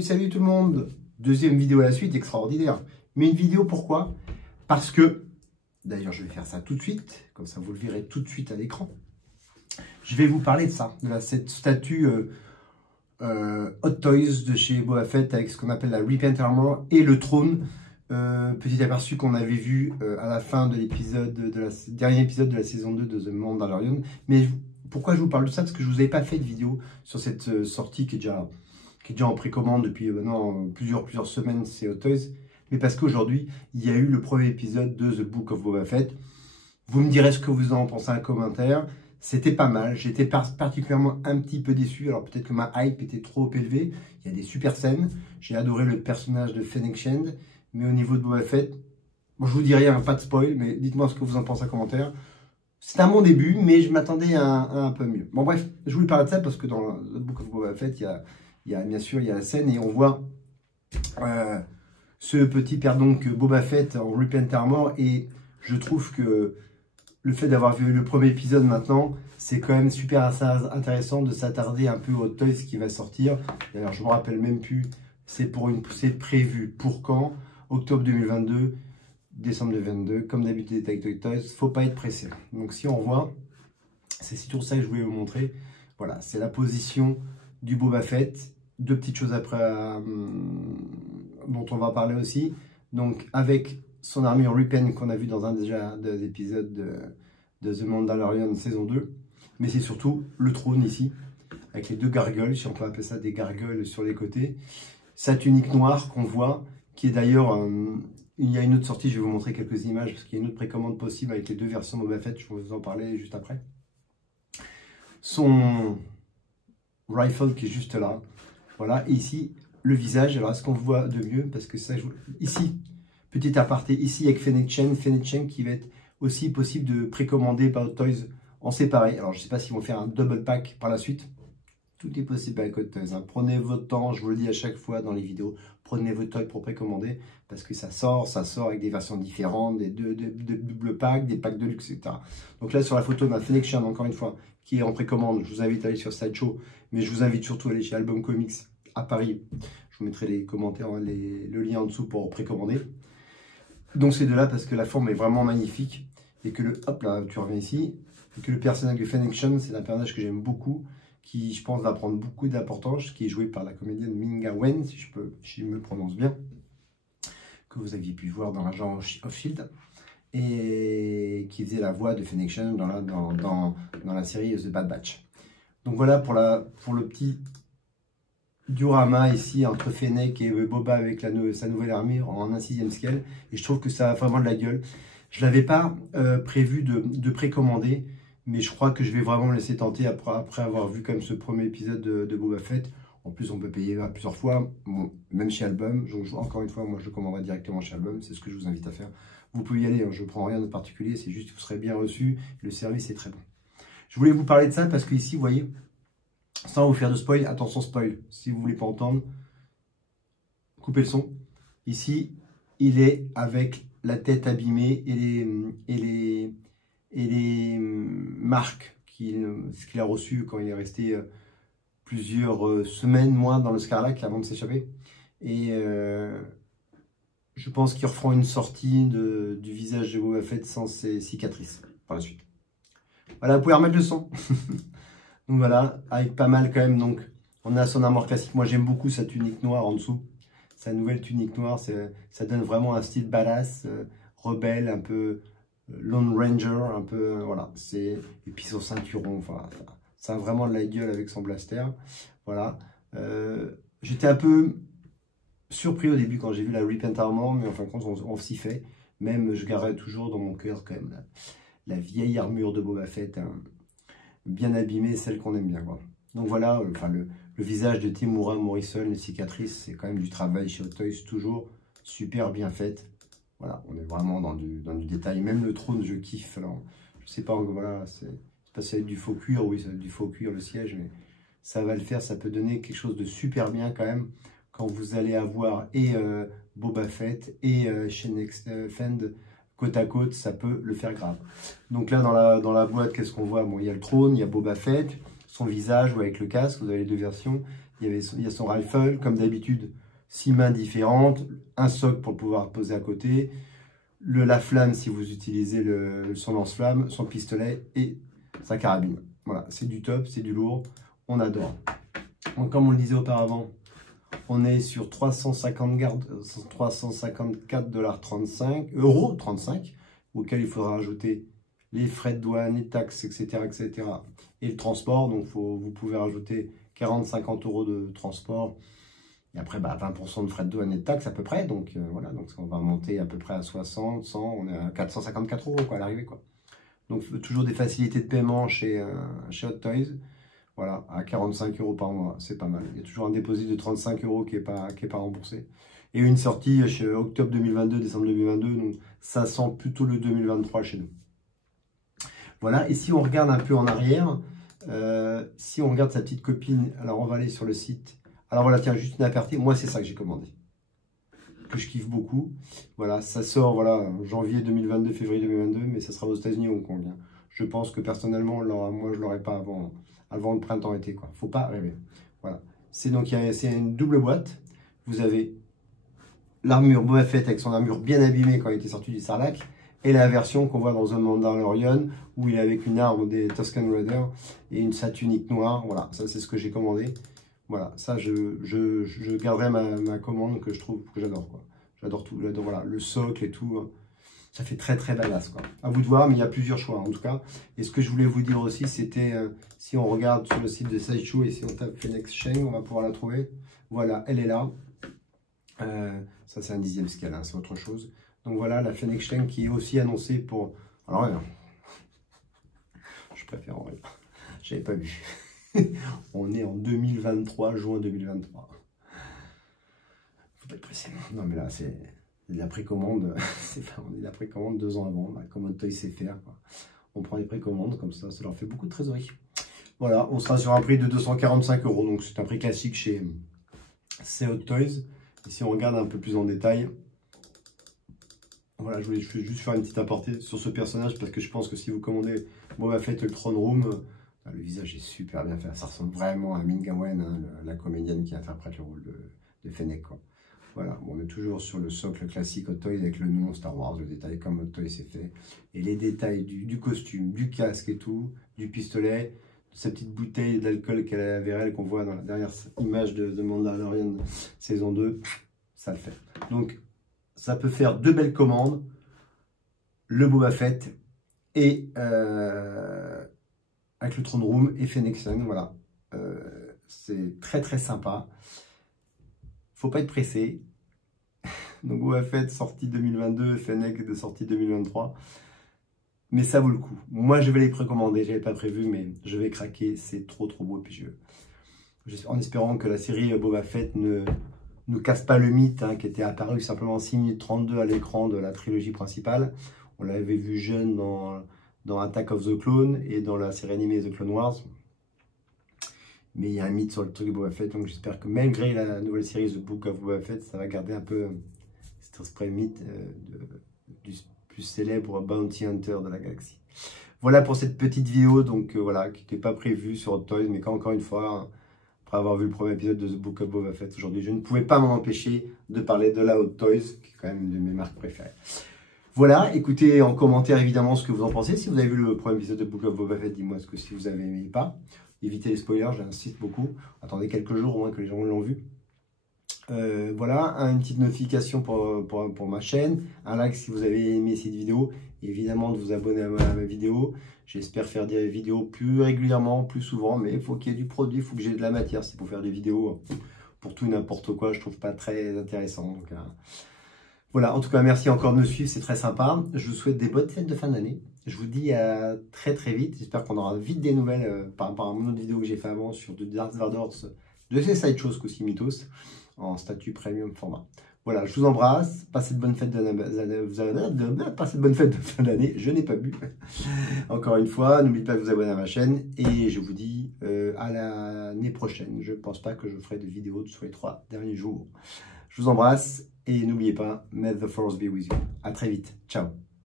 Salut tout le monde. Deuxième vidéo à la suite, extraordinaire. Mais une vidéo pourquoi? Parce que, d'ailleurs je vais faire ça tout de suite, comme ça vous le verrez tout de suite à l'écran. Je vais vous parler de ça, cette statue Hot Toys de chez Boba Fett avec ce qu'on appelle la Repentant Armor et le trône. Petit aperçu qu'on avait vu à la fin de l'épisode, dernier épisode de la saison 2 de The Mandalorian. Mais pourquoi je vous parle de ça? Parce que je vous avais pas fait de vidéo sur cette sortie qui est déjà en précommande depuis maintenant plusieurs semaines, c'est Hot Toys. Mais parce qu'aujourd'hui, il y a eu le premier épisode de The Book of Boba Fett. Vous me direz ce que vous en pensez en commentaire. C'était pas mal. J'étais particulièrement un petit peu déçu. Alors peut-être que ma hype était trop élevée. Il y a des super scènes. J'ai adoré le personnage de Fennec Shand. Mais au niveau de Boba Fett, bon, je vous dis rien, pas de spoil, mais dites-moi ce que vous en pensez en commentaire. C'est un bon début, mais je m'attendais à un peu mieux. Bon bref, je voulais parler de ça parce que dans The Book of Boba Fett, bien sûr, il y a la scène et on voit ce petit père donc Boba Fett en Repentant Armor, et je trouve que le fait d'avoir vu le premier épisode maintenant, c'est quand même super intéressant de s'attarder un peu au Toys qui va sortir. D'ailleurs, je me rappelle même plus, c'est prévu pour quand? Octobre 2022, décembre 2022, comme d'habitude avec Toys, faut pas être pressé. Donc si on voit, c'est surtout ça que je voulais vous montrer. Voilà, c'est la position du Boba Fett. Deux petites choses après dont on va parler aussi. Donc avec son armure Repen qu'on a vu dans un des épisodes de The Mandalorian saison 2. Mais c'est surtout le trône ici, avec les deux gargoles, si on peut appeler ça des gargoles sur les côtés. Sa tunique noire qu'on voit, qui est d'ailleurs... il y a une autre sortie, je vais vous montrer quelques images, parce qu'il y a une autre précommande possible avec les deux versions Boba Fett, je vais vous en parler juste après. Son rifle qui est juste là. Voilà, et ici, le visage. Alors, est-ce qu'on voit de mieux? Parce que ça, ici, petit aparté, ici avec Fennec Shand qui va être aussi possible de précommander par Hot Toys en séparé. Alors, je ne sais pas s'ils vont faire un double pack par la suite. Tout est possible avec Hot Toys. Hein. Prenez votre temps, je vous le dis à chaque fois dans les vidéos, prenez votre temps pour précommander, parce que ça sort avec des versions différentes, des double packs, des packs de luxe, etc. Donc là, sur la photo, ma Fennec Shand, encore une fois, qui est en précommande, je vous invite à aller sur Sideshow, mais je vous invite surtout à aller chez Album Comics à Paris. Je vous mettrai les commentaires, le lien en dessous pour précommander. Donc c'est de là parce que la forme est vraiment magnifique, et que hop là, tu reviens ici, et que le personnage de Fennec Shand, c'est un personnage que j'aime beaucoup, qui je pense va prendre beaucoup d'importance, qui est joué par la comédienne Ming-Na Wen, si je me prononce bien, que vous aviez pu voir dans l'agent of S.H.I.E.L.D. et qui faisait la voix de Fennec Shand dans la série The Bad Batch. Donc voilà pour le petit diorama ici entre Fennec et Boba avec sa nouvelle armure en 1/6e scale, et je trouve que ça a vraiment de la gueule. Je l'avais pas prévu de précommander, mais je crois que je vais vraiment me laisser tenter après avoir vu comme ce premier épisode de Boba Fett. En plus, on peut payer plusieurs fois, bon, même chez Album. Donc, encore une fois, moi, je le commanderai directement chez Album. C'est ce que je vous invite à faire. Vous pouvez y aller, hein, je ne prends rien de particulier. C'est juste que vous serez bien reçu. Le service est très bon. Je voulais vous parler de ça parce que ici, vous voyez, sans vous faire de spoil, attention spoil. Si vous ne voulez pas entendre, coupez le son. Ici, il est avec la tête abîmée et les marques qu'il a reçues quand il est resté plusieurs semaines, mois dans le Scarlac avant de s'échapper. Et je pense qu'ils referont une sortie du visage de Boba Fett sans ses cicatrices par la suite. Voilà, vous pouvez remettre le son. Donc voilà, avec pas mal quand même. Donc on a son armure classique. Moi j'aime beaucoup sa tunique noire en dessous. Sa nouvelle tunique noire, ça donne vraiment un style badass, rebelle, un peu Lone Ranger, un peu, voilà. Et puis son ceinturon, enfin, ça a vraiment de la gueule avec son blaster. Voilà. J'étais un peu surpris au début quand j'ai vu la Repentant Armor, mais en fin de compte, on s'y fait. Même, je garderai toujours dans mon cœur quand même la vieille armure de Boba Fett, hein, bien abîmée, celle qu'on aime bien, quoi. Donc voilà, enfin, le visage de Temuera Morrison, les cicatrices, c'est quand même du travail chez Hot Toys, toujours super bien fait. Voilà, on est vraiment dans du détail. Même le trône, je kiffe. Alors, je sais pas, voilà, c'est pas ça va être du faux cuir, oui, ça va être du faux cuir le siège, mais ça va le faire. Ça peut donner quelque chose de super bien quand même quand vous allez avoir et Boba Fett et Fennec Shand côte à côte, ça peut le faire grave. Donc là, dans la boîte, qu'est-ce qu'on voit? Bon, il y a le trône, il y a Boba Fett, son visage ou avec le casque, vous avez les deux versions. il y a son rifle, comme d'habitude, 6 mains différentes, un socle pour pouvoir poser à côté, la flamme si vous utilisez son lance-flamme, son pistolet et sa carabine. Voilà, c'est du top, c'est du lourd, on adore. Donc, comme on le disait auparavant, on est sur 354,35 €, auquel il faudra ajouter les frais de douane, les taxes, etc., etc. et le transport. Donc, vous pouvez rajouter 40-50 € de transport. Et après, 20% de frais de douane et de taxes à peu près. Donc, voilà, donc on va monter à peu près à 60, 100, on est à 454 € quoi, à l'arrivée, quoi. Donc, toujours des facilités de paiement chez Hot Toys. Voilà, à 45 € par mois, c'est pas mal. Il y a toujours un dépôt de 35 € qui est pas remboursé. Et une sortie chez octobre 2022, décembre 2022, donc ça sent plutôt le 2023 chez nous. Voilà, et si on regarde un peu en arrière, si on regarde sa petite copine, alors on va aller sur le site. Alors voilà, tiens, juste une aparté, moi c'est ça que j'ai commandé, que je kiffe beaucoup. Voilà, ça sort, voilà, janvier 2022, février 2022, mais ça sera aux États-Unis ou Hong Kong. Je pense que personnellement, moi je l'aurai pas avant le printemps-été, quoi. Faut pas rêver. Voilà. C'est une double boîte. Vous avez l'armure Boba Fett avec son armure bien abîmée quand il était sorti du Sarlacc, et la version qu'on voit dans The Mandalorian, où il est avec une arme des Tusken Raiders et sa tunique noire. Voilà, ça c'est ce que j'ai commandé. Voilà, ça je garderai ma commande que je trouve que j'adore, quoi. J'adore tout, j'adore, voilà, le socle et tout. Ça fait très très badass, quoi. À vous de voir, mais il y a plusieurs choix en tout cas. Et ce que je voulais vous dire aussi, c'était si on regarde sur le site de Sideshow et si on tape Fennec Sheng, on va pouvoir la trouver. Voilà, elle est là. Ça c'est un 10e scale, hein, c'est autre chose. Donc voilà, la Fennec Sheng qui est aussi annoncée pour... Alors ouais, je préfère en vrai. J'avais pas vu. On est en 2023, juin 2023. Faut pas être pressé. Non mais là c'est... la précommande, on est la précommande 2 ans avant, comme Hot Toys sait faire, quoi. On prend les précommandes, comme ça leur fait beaucoup de trésorerie. Voilà, on sera sur un prix de 245 €, donc c'est un prix classique chez Hot Toys. Et si on regarde un peu plus en détail, voilà, je voulais juste faire une petite aparté sur ce personnage, parce que je pense que si vous commandez Boba Fett le Throne Room, le visage est super bien fait, ça ressemble vraiment à Ming-Na Wen, hein, la comédienne qui interprète le rôle de Fennec, quoi. Voilà, on est toujours sur le socle classique Hot Toys avec le nom Star Wars, le détail comme Hot Toys c'est fait. Et les détails du costume, du casque et tout, du pistolet, de sa petite bouteille d'alcool qu'elle a vers elle, qu'on voit dans la dernière image de Mandalorian saison 2, ça le fait. Donc, ça peut faire 2 belles commandes, le Boba Fett et avec le Throne Room et Fennec Sheng, voilà. C'est très très sympa. Faut pas être pressé. Donc Boba Fett sortie 2022, Fennec de sortie 2023. Mais ça vaut le coup. Moi je vais les précommander, j'avais pas prévu, mais je vais craquer, c'est trop beau. Puis en espérant que la série Boba Fett ne casse pas le mythe, hein, qui était apparu simplement 6 minutes 32 à l'écran de la trilogie principale. On l'avait vu jeune dans Attack of the Clone et dans la série animée The Clone Wars. Mais il y a un mythe sur le truc de Boba Fett, donc j'espère que malgré la nouvelle série The Book of Boba Fett, ça va garder un peu cet esprit mythe du plus célèbre Bounty Hunter de la galaxie. Voilà pour cette petite vidéo, donc voilà, qui n'était pas prévue sur Hot Toys, mais encore une fois, après avoir vu le premier épisode de The Book of Boba Fett aujourd'hui, je ne pouvais pas m'en empêcher de parler de la Hot Toys, qui est quand même une de mes marques préférées. Voilà, écoutez en commentaire évidemment ce que vous en pensez. Si vous avez vu le premier épisode de Book of Boba Fett, dites-moi ce que si vous avez aimé ou pas. Évitez les spoilers, j'insiste beaucoup. Attendez quelques jours au moins que les gens l'ont vu. Voilà, une petite notification pour ma chaîne. Un like si vous avez aimé cette vidéo. Et évidemment de vous abonner à ma vidéo. J'espère faire des vidéos plus régulièrement, plus souvent. Mais il faut qu'il y ait du produit, il faut que j'ai de la matière. C'est pour faire des vidéos pour tout et n'importe quoi. Je trouve pas très intéressant. Donc, voilà, en tout cas, merci encore de me suivre, c'est très sympa. Je vous souhaite des bonnes fêtes de fin d'année. Je vous dis à très vite. J'espère qu'on aura vite des nouvelles par rapport à mon autre vidéo que j'ai fait avant sur de Darth Vader, de ces sideshows qu'aussi Mythos, en statut premium format. Voilà, je vous embrasse. Passez de bonnes fêtes de fin d'année. Je n'ai pas bu. Encore une fois, n'oubliez pas de vous abonner à ma chaîne. Et je vous dis à l'année prochaine. Je ne pense pas que je ferai de vidéos sur les 3 derniers jours. Je vous embrasse. Et n'oubliez pas, may the force be with you. À très vite. Ciao.